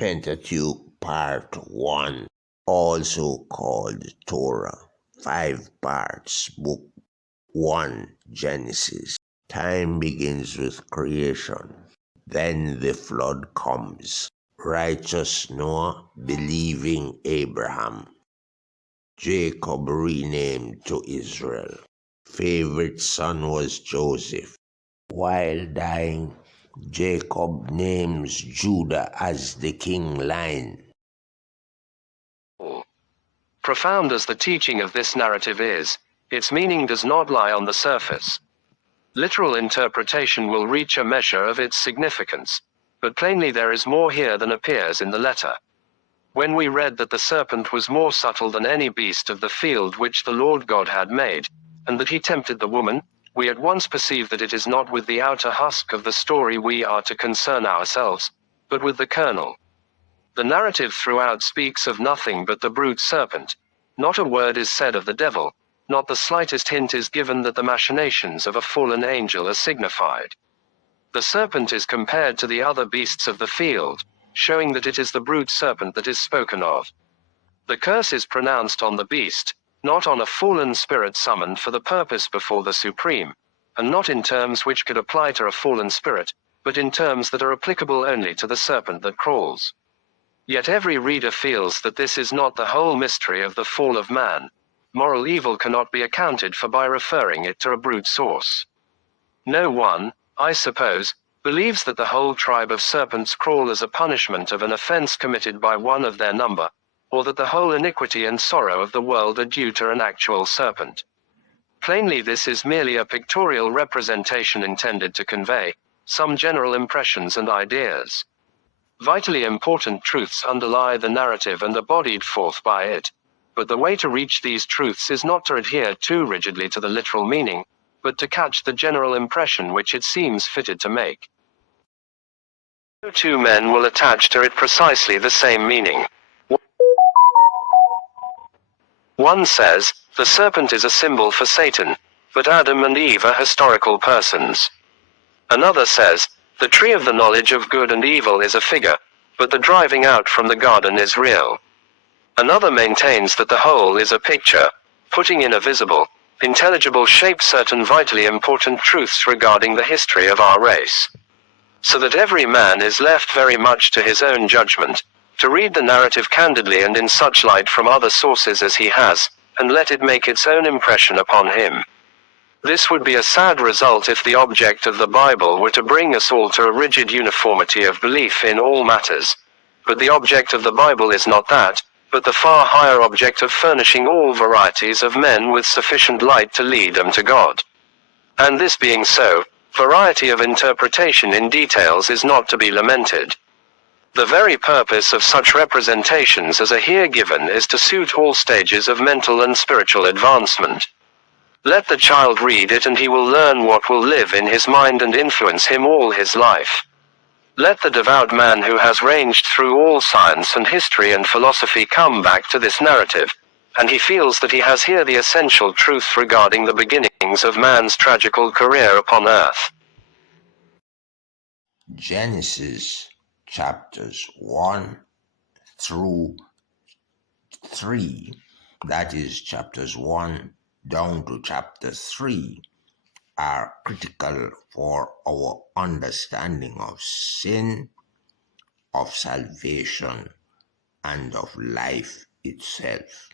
Pentateuch Part 1, also called Torah, 5 parts, Book 1, Genesis. Time begins with creation. Then the flood comes. Righteous Noah, believing Abraham. Jacob renamed to Israel. Favorite son was Joseph. While dying, Jacob names Judah as the king line. Profound as the teaching of this narrative is, its meaning does not lie on the surface. Literal interpretation will reach a measure of its significance, but plainly there is more here than appears in the letter. When we read that the serpent was more subtle than any beast of the field which the Lord God had made, and that he tempted the woman, we at once perceive that it is not with the outer husk of the story we are to concern ourselves, but with the kernel. The narrative throughout speaks of nothing but the brute serpent. Not a word is said of the devil, not the slightest hint is given that the machinations of a fallen angel are signified. The serpent is compared to the other beasts of the field, showing that it is the brute serpent that is spoken of. The curse is pronounced on the beast, not on a fallen spirit summoned for the purpose before the Supreme, and not in terms which could apply to a fallen spirit, but in terms that are applicable only to the serpent that crawls. Yet every reader feels that this is not the whole mystery of the fall of man. Moral evil cannot be accounted for by referring it to a brute source. No one, I suppose, believes that the whole tribe of serpents crawl as a punishment of an offense committed by one of their number, or that the whole iniquity and sorrow of the world are due to an actual serpent. Plainly this is merely a pictorial representation intended to convey some general impressions and ideas. Vitally important truths underlie the narrative and are bodied forth by it, but the way to reach these truths is not to adhere too rigidly to the literal meaning, but to catch the general impression which it seems fitted to make. No two men will attach to it precisely the same meaning. One says, the serpent is a symbol for Satan, but Adam and Eve are historical persons. Another says, the tree of the knowledge of good and evil is a figure, but the driving out from the garden is real. Another maintains that the whole is a picture, putting in a visible, intelligible shape certain vitally important truths regarding the history of our race. So that every man is left very much to his own judgment, to read the narrative candidly and in such light from other sources as he has, and let it make its own impression upon him. This would be a sad result if the object of the Bible were to bring us all to a rigid uniformity of belief in all matters. But the object of the Bible is not that, but the far higher object of furnishing all varieties of men with sufficient light to lead them to God. And this being so, variety of interpretation in details is not to be lamented. The very purpose of such representations as are here given is to suit all stages of mental and spiritual advancement. Let the child read it and he will learn what will live in his mind and influence him all his life. Let the devout man who has ranged through all science and history and philosophy come back to this narrative, and he feels that he has here the essential truth regarding the beginnings of man's tragical career upon earth. Genesis chapters 1 through 3, that is chapters 1 down to chapter 3, are critical for our understanding of sin, of salvation, and of life itself.